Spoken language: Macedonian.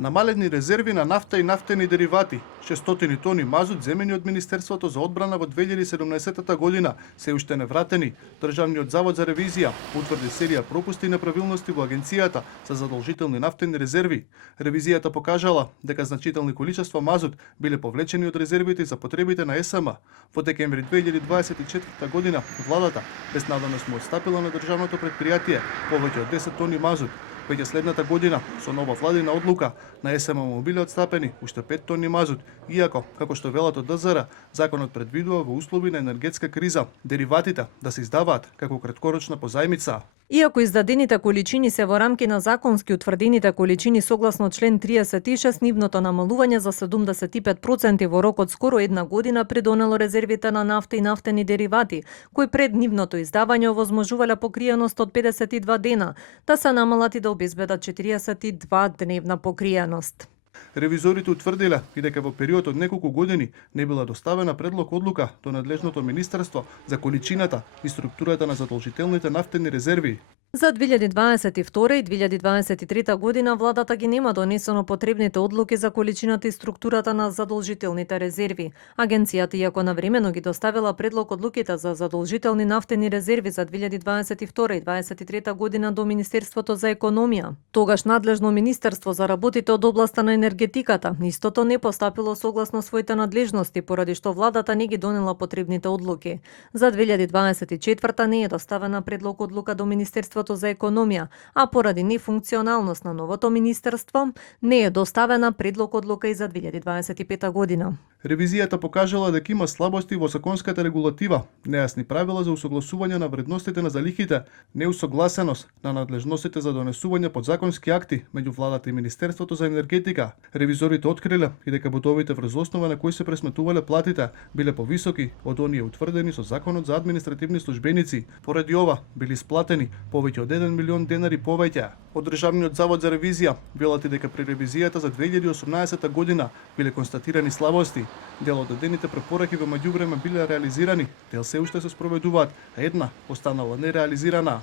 Намалени резерви на нафта и нафтени деривати. 600 тони мазут земени од Министерството за одбрана во 2017 година се уште невратени. Државниот завод за ревизија утврди серија пропусти и неправилности во агенцијата за задолжителни нафтени резерви. Ревизијата покажала дека значителни количества мазут биле повлечени од резервите за потребите на СМ. Во декември 2024 година владата безнадејно отстапила на државното претпријатие повеќе од 10 тони мазут. Веќе следната година, со нова владина одлука, на СМ му биле отстапени уште 5 тони мазут, иако, како што велат од ДЗР, законот предвидува во услови на енергетска криза дериватите да се издаваат како краткорочна позајмица. Иако издадените количини се во рамки на законски утврдените количини согласно член 36, нивното намалување за 75% во рок од скоро една година придонело резервите на нафта и нафтени деривати, кои пред нивното издавање овозможувале покриеност од 52 дена, да се намалат и да обезбедат 42 дневна покриеност. Ревизорите утврдиле и дека во период од неколку години не била доставена предлог одлука до надлежното министерство за количината и структурата на задолжителните нафтени резерви. За 2022 и 2023 година владата ги нема донесено потребните одлуки за количината и структурата на задолжителните резерви. Агенцијата, иако навремено ги доставила предлог одлуките за задолжителни нафтени резерви за 2022 и 2023 година до Министерството за економија, тогаш надлежно Министерство за работите од областа на енергетиката, истото не постапило согласно своите надлежности, поради што владата не ги донела потребните одлуки. За 2024 не е доставена предлог одлука до Министерството за економија, а поради нефункционалност на новото министерство, не е доставена предлог одлука и за 2025 година. Ревизијата покажала дека има слабости во законската регулатива, нејасни правила за усогласување на вредностите на залихите, неусогласеност на надлежностите за донесување подзаконски акти меѓу владата и Министерството за енергетика. Ревизорите откриле и дека бодовите врз основа на кои се пресметувале платите биле повисоки од оние утврдени со Законот за административни службеници. Поради ова били сплатени повеќе од 1 милион денари повеќе. Од Државниот завод за ревизија велат и дека при ревизијата за 2018 година биле констатирани слабости. Дел од дадените препораки во меѓувреме биле реализирани, дел се уште се спроведуваат, а една останала нереализирана.